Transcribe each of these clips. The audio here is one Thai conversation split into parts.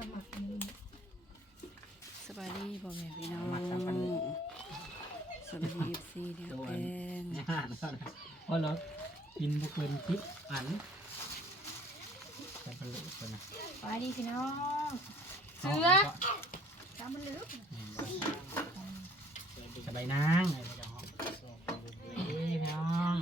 ละหมักนนี้สบายดีพ่อแม่พี่น้องมาตามกันสวัสดีเอฟซีเดียวแดงในห้างก็นะเพราะเรากินบุกเกินพริกอันแต่เป็นลือคนนะไปดีพี่น้องเสือจำมันลึกสบายนางพี่น้อง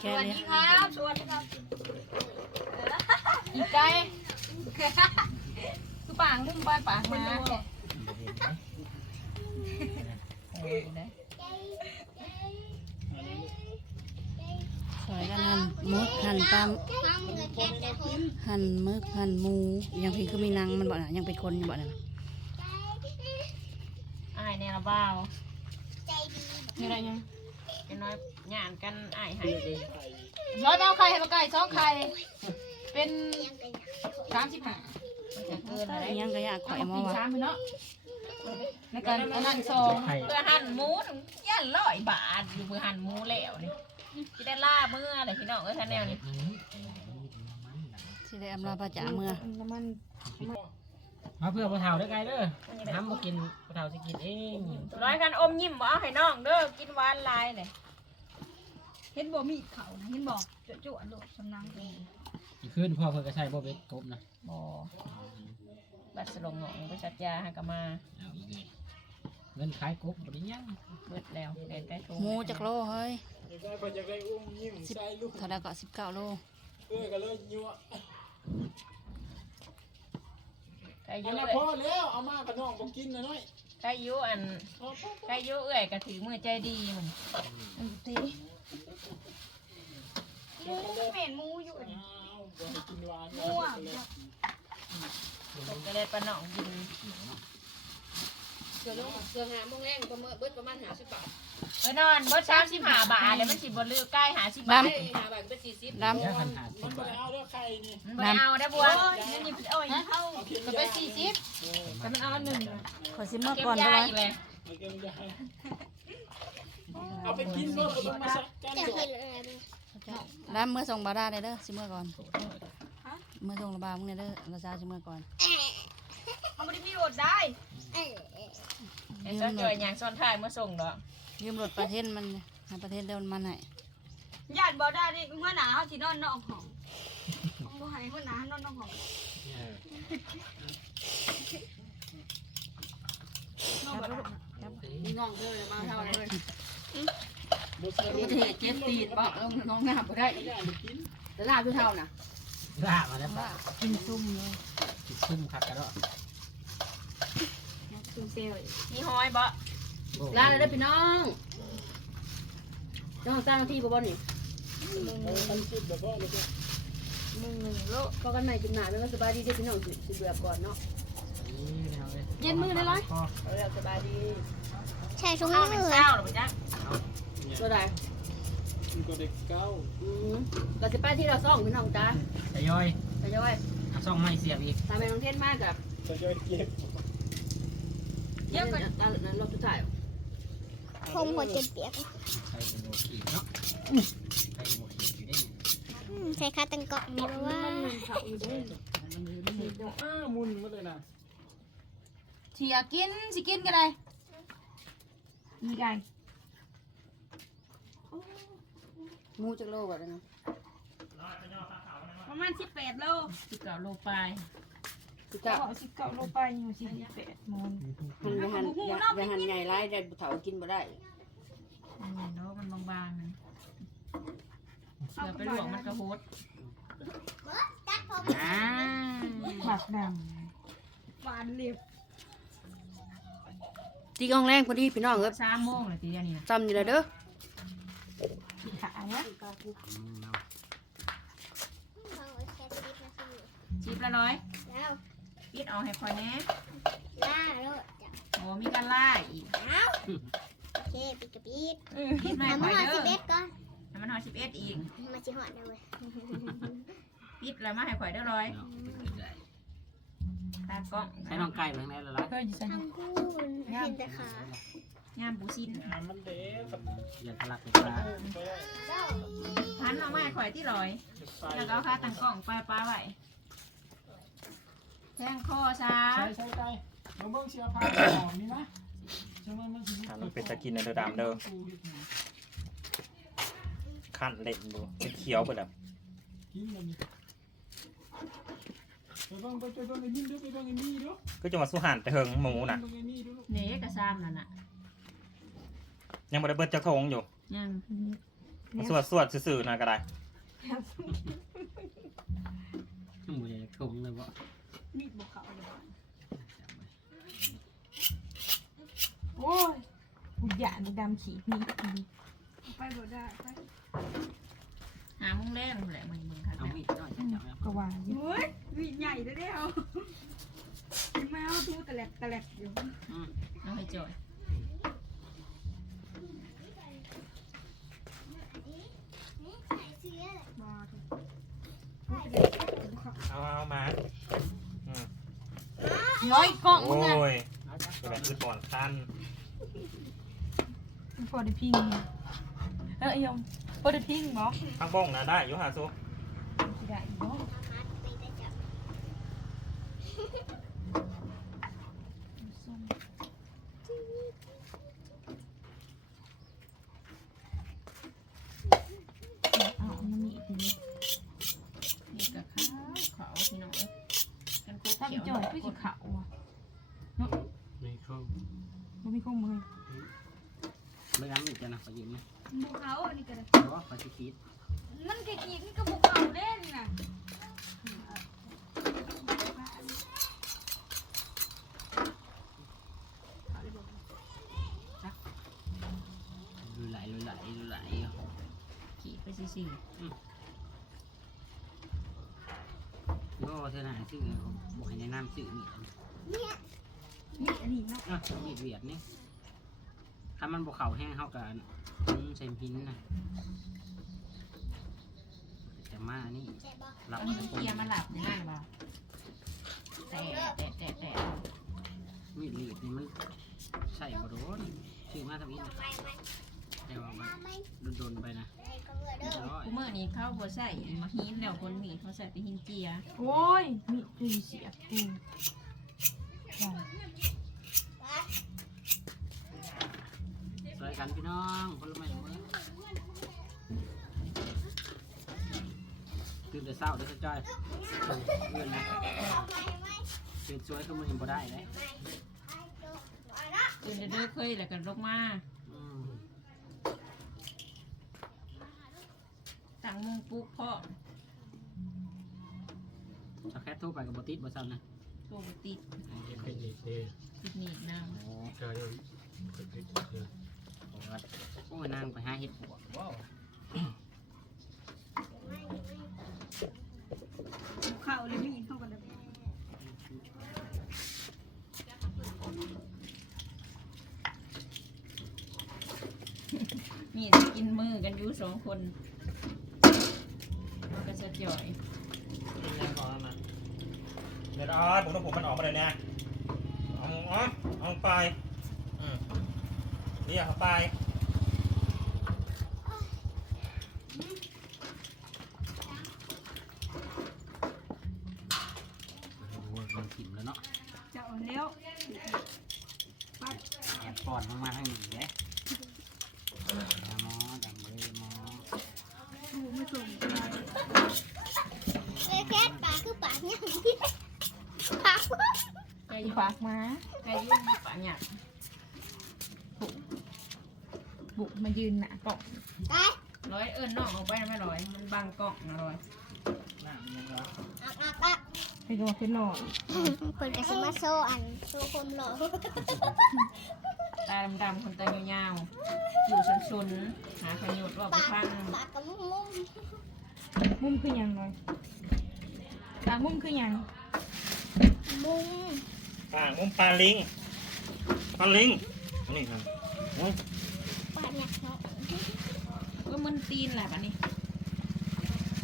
แค่นี้ครับสวัสดีครับอีกไก่ ปางมุ่งบ้านปางมาเห็นไหมโอ้ยได้สวยกันหั่นมึกหั่นตามหั่นมึกหั่นหมูยังเพียงคือมีนางมันบ่น่ะยังเป็นคนอยู่บ่น่ะอายเนี่ยละบ้าวมีอะไรยังเป็นน้อยหยานกันอ้ายให้ดิร้อยเอาไข่ให้มาไก่สองไข่เป็นสามสิบห้ามันจะ เกินอะไรยังก็อยากข่อยมาปีว่าสามไปเนาะในการอันนั้นสองไข่เพื่อหั่นหมูถึงย่านร้อยบาทอยู่เพื่อหั่นหมูแล้วนี่ที่ได้ล่าเมื่อเลยพี่น้องเอ้ยท่านแนวนี้สิได้อำลาพระจ๋าเมื่อน้ำมันมาเพื่อพระเฒ่าได้ไงเด้อน้ำมากินพระเฒ่าจะกินเองร้อยกันอมยิ้มบ่เอาให้น้องเด้อกินหวานหลายเลยเห็นบ่มีดเขานะเห็นบ่จุ๊ๆโลดสำนักเอง อีกขึ้นพ่อเพื่อก็ใช้บ่เบ็ดกบนะบ่บัดสลงหงองไปชัดยาให้ก็มาเอาอีกเลยเงินขายกบบริยังเบิดแล้วเดินใกล้ทุ่งหมูจักโลเฮ้ยอยากได้ไปอยากได้อุ้มยิ้มใส่ลูกเท่าใดก็19โลเอ้ยก็เลยยั่วใครออัยุ่นนั้นเอ้พอยแล้วเอามากับน้องบอกกินนะน้อยใครอยุ่อันใครอยุ่เอ้ยก็ถือมือใจดีมันตีเหม็นมูอยู่อ้าว บ่ให้กินหวานม่วง ผมก็เลยปะน้องกินเกือบลงเกือบหาโมงแรงประเมินเบิดประมาณหาสิบบาทเอ้ยนอนเบิดสามสิบห้าบาทแล้วมันสิบ่ลือใกล้หาสิบบาทไอ้หาบาทเป็นสี่สิบดำแค่พันหาสิมับนบ่บาได้ทเอาเด้อไข่นี่มันบ่ได้เอาได้อบัวนี่นี่เป็นอ้อยเข้าเอาเข็มก็ยาเป็นสี่สิบแต่มันเอาอันหนึ่งขอสิเมื่อเก็บก่อนยาเด้ออีกเลยเอาเข็มยา เอาไปกินรถเอามาสักกันก่อนดำเมื่อส่งบาดาได้เด้อสิเมื่อก่อนเมื่อส่งระบามึงเนี่ยเด้อราชาสิเมื่อก่อนเขาไม่ได้มีโอดได้ไอ้ซ้อนจอยยางซ้อนท้ายมาส่งดอกยืมรถประเทศมันให้ประเทศเดินมันให้ญาติบ่ได้ดิเมื่อหนาเขาที่นอนนอกห้องบ่ให้เมื่อหนาเขานอนนอกห้องเออนอนบ่ได้นี่น้องเธอมาเท่าเลย บ่ใส่รถเจ็บเจ็บตีนบ่ลงน้องหน้าบ่ได้ไม่ได้ไปกินแต่ลาทุเท่าน่ะล่ามาแล้วปะกินซุ่มเลยกินซุ่มคักกระดอกซูเซลมีห้อยบ่โอ้ลาเลยได้พี่น้องน้องสร้างที่บ่บ่นี่เอาไปกินแบบว่าเลยจ้ะหนึ่งหนึ่งโลพอกันใหม่จุดหนาเป็นว่าสบายดีเด้อพี่น้องสิสิเบื่อก่อนเนาะอาลเย็นมือได้ร้อยพอเอาแล้วสบายดี ใช่ช่วงข้าวเป็นเศร้าหรอปะจ๊ะตัวใดมันก็เด็กเก้าอืมเราจะไปที่เราซ่องพี่น้องจ้าทยอยไปย่อยเอาซ่องไม้เสียบอีกตามไปน้องเทนมากกับจะย่อยเก็บเยอะกันตอนนั้นรอบสุดท้ายคงหัวเจ็บเปียกใส่เป็นโมขีดเนาะใส่โมขีดอยู่ได้ไงอืมใส่คาตังเกาะมีว่าอ้ามุนมาเลยนะเทียกินสิกินกันเลย มีไก่หมูจักโลบ่ได้เนาะประมาณสิบแปดโลสิบเก้าโลปลายสิก็กะสิบเก้าโลไปอยู่สิบแปดมนหันไปหันอย่าไปหันใหญ่ร้ายได้เฒ่ากินบ่ได้นี่เนาะมันบางๆนะเสือไปหลวงมันกระโหดอ่าหมักดำหวานเรียบ ตีกองแรงพอดีพี่น้องเอ้ยสามโมงเลยทีเดียวนี่นะซ้ำอยู่แล้วเด้อขาเนี่ยชิปละร้อยแล้วปิดออกให้คอยแน่ล่าโลดจ้ะโอ้มีการล่าอีกเอาโอเคปิดกับปิดปิดมาให้ทำคมาอยหาเด้สิอเบ็ดก่อนให้มันหอสิบเอ็ดอีกมาสิหอดนะเว้ยปิดแล้วมาให้คอยเด้อร้อย ตากล้องใช้น้องไก่เมืองไหนละล่ะเคยอยู่สันทั้งคู่เห็นแต่ขายามปูซินอ่ามันเด็กกับอย่าทะลักไปปลาไปได้เจ้าพันเอามาให้คอยที่ร้อยไปแล้วก็เอาค่าตั้งกล้องปลาปลาไว้แทงคอซะใช่ใช่ใช่มาเบิ่งเสียผ้าหอมนี่นะจังมันมันสิอะมันเป็นตะกินในเดอดามเด้อขั้นเล่นดูเป็นเขียวไปแล้วกินมันนี่ ไปเบิ่งไปเบิ่งไอ้นี่ดูไปเบิ่งไอ้นี่ดูก็จะมาสู้หันแต่เฮิงหมูน่ะ ไปเบิ่งไอ้นี่ดูเนกระซ้ำนั่นน่ะยังบ่ได้เบิดจักทงอยู่ยังมาสวดสวดซื่อๆนะก็ได้หมูใหญ่คงเลยบ่มีดบุกเขาเลยบ่โอ้ยกูหยาดดำขีดนี่ไปบ่ได้ไป หามุ้งแรงแหละมึงมึงค่ะเอามีดหน่อยจับแล้วก็ว่าอยู่เฮ้ยมีดใหญ่เด้อเด้อแมวทูตะแลกตะแลกอยู่เอาให้จอยมาเถอะเอาเอามาอืมร้อยกล่องโอ้มึงอะยเป็นแบบคือก่อนขั้นพอได้พิงเนี่ย เออยมพอได้พิงบ่ข้างบ้องนะได้อยู่หาซูได้บ่เอามันมีอีกทีนี่กับข้าวขาวพี่น้องกันโคถ้าเขียวจ่อยคือสิขาวอะนี่คงบ่มีข้อมือไม่งั้นมีดจะนะขอยืมไหม บุกเขาอันนี้ก็ได้เพราะว่าขอสิคิดมันก็กินก็บุกเขาเล่นน่ะดูไหลดูไหลดูไหลขี่ไปสิสิก็เธอหาชื่อเขาบอกให้แนะนำชื่อมีดนี่อันนี้เนาะอะมีดเวียดนี่ ถ้ามันบ่เข่าแห้งเข้ากันใช้พินนะแต่มานี่รับเอามาให้แต่เกียร์มาหลับในนั่นบ่แต่แต่แต่แต่มีดลีดนี่มันใส่บ่โดนชื่อมาทำอีนแต่ว่ามันโดนๆไปนะกูเมื่อนี้เข้าบ่ใส่มาหินแล้วคนมีเขาใส่ไปหินเจียโอ้ยมีตีเสียกู วยกันพี่น้องคนละไม้ละมือตื่นแต่เช้าเด้อจ้าจ้อยเงินนะตื่นสวยก็มันบ่ได้เลยตื่นเด้อเคยแล้วกันลงมาอืมตั้งมุงปุ๊กพ่อเอาแค่โทรไปกับบติดบ่ซ้ำนะตัวบ่ติดเป็นอีกเด้ติดหนีบน้โอ้ใช่เด้อโอ้นางไปหาเห็ดปวกว้าวบุกเขาเลยมีเข้ากันเลยมีแต่กินมือกันอยู่สองคนก็จะจ่อยเป็นยังก่อนนะเดี๋ยวอ๋อผมต้องผมมันออกมาเลยเนี่ยเอาอ๋อเอาไป นี่เอาเข้าไปโอ้ยมันถิ่มแล้วเนาะจะเอาแล้วแอบป้อนลงมาทางนี้เลยดำหมอดำเลยหมอกูไม่ส่งแค่ปลาคือปลาเนี่ยปลาไก่ฝากมาไก่ยุ่งปะเนี่ยบุก บุกมายืนหน้ากล่องไปร้อยเอิญน้องออกไปไม่ร้อย มันบังกล่องนะร้อยน้ำยังร้อนอักอักอักไปรอไปหน่อยคนกระซิมาโซอันโซคมหล่อตาดำๆคนตายาวๆอยู่ชนๆหาประโยชน์ว่าปไปลาฟังปลากระมุ้งมุ้งมุมคือหยังเลยตามุมคือหยังมุ้งปลามุมปลาลิงปลาลิงนี่ครับ โอ้ยปลาเนี่ยเนาะก็มันตีนแหละบัดนี้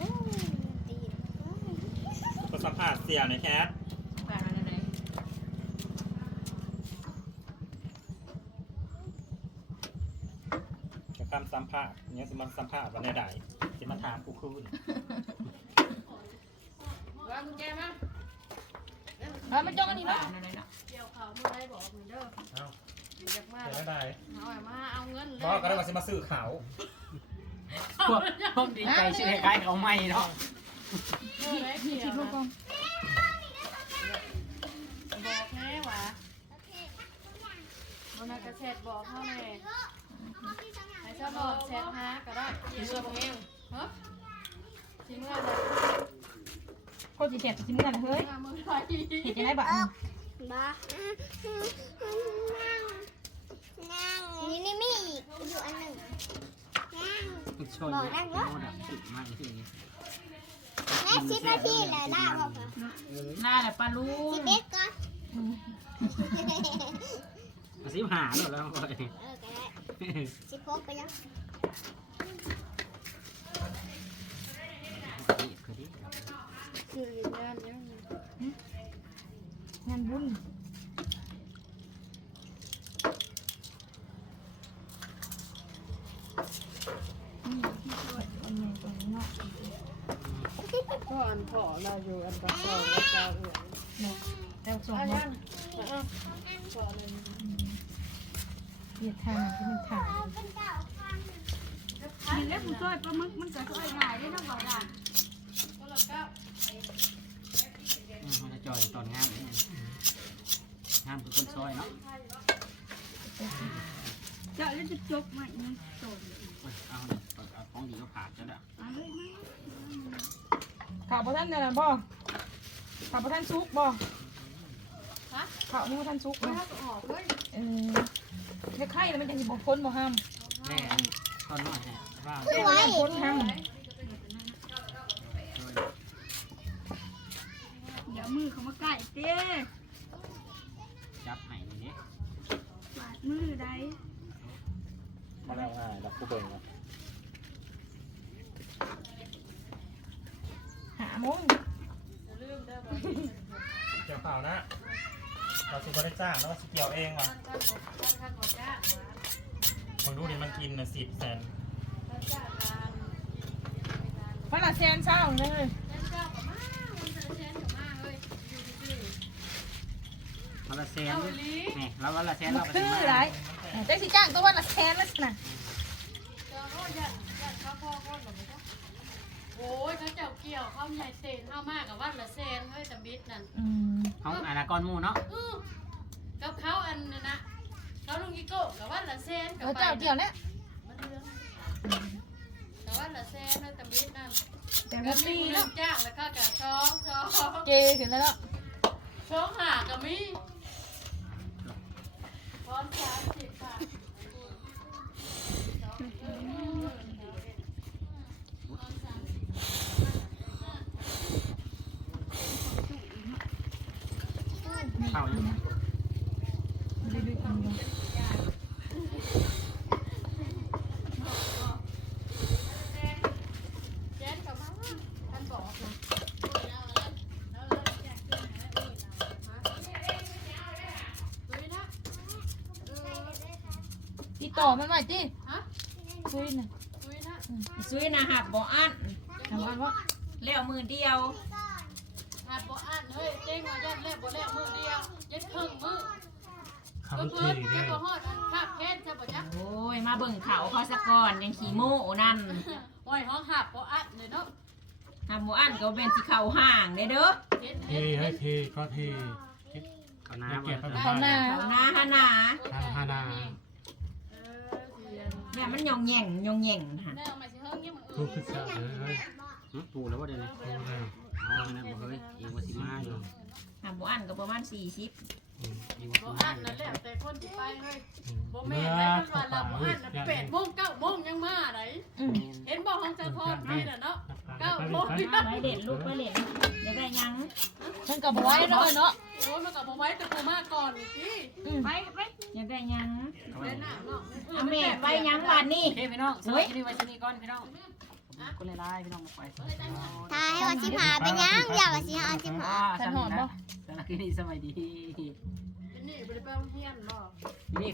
อืมดีก็สัมผัสเสียหน่อยแคทปลาอะไรจะคำสัมภาษณ์เนี่ยสิมาสัมภาษณ์วันใดๆสิมาถามกูคืนวางกุญแจมาแล้วมันจ้องอันนี้เนาะเกี่ยวเขามือได้บอกมือเด้อเอ้าอยากมาเดี๋ยวได้เอาไว้มาเอาเงินเลยบอกก็ได้ว่าสิมาซื้อเขาพวกผมดีใจชื่อคล้ายๆเขาไม่เนาะเออได้เกี่ยวนะบอกแน่หวะวันนั้นกระเช็ดบอกเขาแน่ให้ชอบบอกแชทฮะก็ได้ชิเมื่อบอกเองฮะชิเมื่อเลยโคตรจีเจ็บจิมือนะเฮ้ยมือไฟเห็นจะได้บ้าบ้า นี่นี่มีอีกอยู่อันหนึ่งนั่งช่วยเนี่ยโมดับสุดมากที่นี่แม่สิบนาทีเลยได้ป่ะคะหน้าแหละปลาลูสินบเอ็ดก่อนสิบหาแล้วแล้วก็เออก็ได้สิบหกไปยังคืองานยังงานบุญอันนี้ตรงนี้เนาะ ก็อันขอเราอยู่อันตะขอเราจะเอื่อยแต่ส่งอันมายังขอเลยเหยียดทางที่มันถ่ายกินแล้วผมช่วยปลาหมึกมันจะช่วยง่ายได้นะบ่ได้ก็แล้วก็มันจะจอยตอนงานนี่งานคือคนซอยเนาะ จะแล้วจะจบไหมเนี่ยจบเอาเนี่ยเอาของดีก็ผ่านจะได้เอาเลยไหมข่าวประท่านเนี่ยนะบ่ข่าวประท่านซุกบ่ข่าวนี่ประท่านซุกไม่นะถ้าออกเฮ้ยเออจะไข่แล้วมันจะสิบ่พ้นบ่ห้ามแม่ตอนน้อยเนี่ยว่าแม่มันพ้นห้ามเดี๋ยวมือเขามาใกล้เต้จับไห้นี่บาดมือได้ มาแล้วง่ายดับผู้เบิ่งนะหาโมงเกี่ยวข่าวนะ เราสิบ่ได้จ้างแล้วว่าสิเกี่ยวเองว่ะท่านบอกท่านท่านบอกจ้ามึงดูดิมันกินน่ะสิบแสนท่านจ้าทานมันละแสนเช้าเลยท่านเจ้ากับมามันจะเชนกับมาเฮ้ยอยู่ที่วันละแสนเอานี่ลีนี่แล้ววันละแสนมัเรานก็คือสิมาหลายแต่สิจ้างตัววันละแสนแล้วนะเจ้าก็ยันยันข้าวพ่อก้อนหรือไม่ใช่โอ้ยเขาเจ้าเกี่ยวข้าวใหญ่เศษข้าวมากกับวันละเซนเฮ้ยตะบิดนั่นอืมเขาอานากรมูเนาะอื้อกับเขาอันนั้นนะเขาลุงกิโก้กับวันละเซนกับเออเจ้าเดียวเนี่ยมันเรื่องกับวันละเซนเฮ้ยตะบิดนั่นแต่ก็ว่ามีปีเรื่แล้อวงจ้างแล้วก็กับช้องช้องเจถึงแล้วเนาะช้องหากับมี เอาเข้าอยู่ดื้อๆกันอยู่ เจนกับมาท่านบอกนะดูนะ ติดต่อมันไว้ติฮะคุยน่ะดูนะซื้อนะหับบ่อันถามว่าแล้วมือเดียวหาบ่อ่านเฮ้ยเจ้งว่ายัดเล่บ่แล้วมือเดียวยัดครึ่งมือเขาก็มันเพิ่ทีนเนี่ยัยดบ่ฮอดอันภาพแค้นใช่บ่จ๊ะโอ้ย มาเบิ่งเขาเขาสะก่อนยังขี่โม่นั่น โอ้ยห้องหับบ่อ่านเลยเนาะหับบ่อันก็เป็นสิเข่าห่างเด้อเด้อเฮ็ดเทเฮ็ดให้เทก็เทเขาน้ำเขาหน้าเขาหน้าหาหนาฮาฮานาเออ เสียนเนี่ยมันยองแย่งยองแย่งค่ะแม่เอามาสิเฮิงยังมื้อทุอื่กนศึกษาเลยเฮ้ยปูแล้วว่าเดี๋ยวนี้เอาแล้วเอาเนี่ยบ่เฮ้ยเอวสิมาอยู่หับบ่อันก็ประมาณ40อืมเอวบ่สิอ่ามานอยู่นั่นแหละแต่คนที่ไปเฮ้ยอืมบ่แม่เมื่นอได้เข้าว่าป่าเราบ่เฮ้ยอ่านอย่าแปดโมงเก้าโมงยังมาได้อืมเห็นบ่ห้องเจ้าพ่อนี่น่ะเนาะ เก้าโมงไปนี่ไปนะไปเด่นลูกไปเด่นอยากได้หยังฉันก็บ่ไว้เนาะเนาะโอ้ยมันก็บ่ไว้แต่กูมาก่อนนี่สิอืมไปไปอยากได้หยังเอาไว้เดินหน้าเนาะเอาแม่ไปหยังบาดนี้โอเคพี่น้องสวัสดีไว้ชนีก่อนพี่น้องคนไล่พี่น้องมาไปทายให้ว่าสิพาไปยังอยากว่าสิเอาสิพาสำหรับสำหรับที่นี่สบายดีนี่บ่ได้ไปโรงเรียนบ่นี่